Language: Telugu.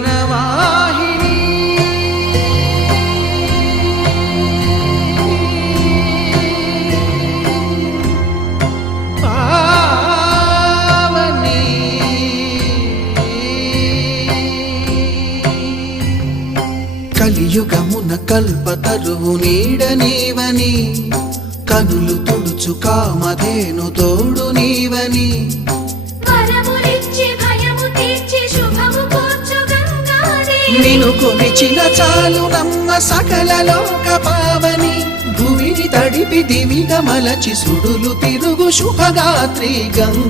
జీవనవాహిని పావని కలియుగమున కల్పతరువు నీడ నీవని కనులు తుడుచు కామధేను తోడు నీవని నిను కొలిచిన చాలు నమ్మ సకల లోక పావని భూమిని తడిపి దివిగా మలచి సుడులు తిరుగు శుభగాత్రి గంగో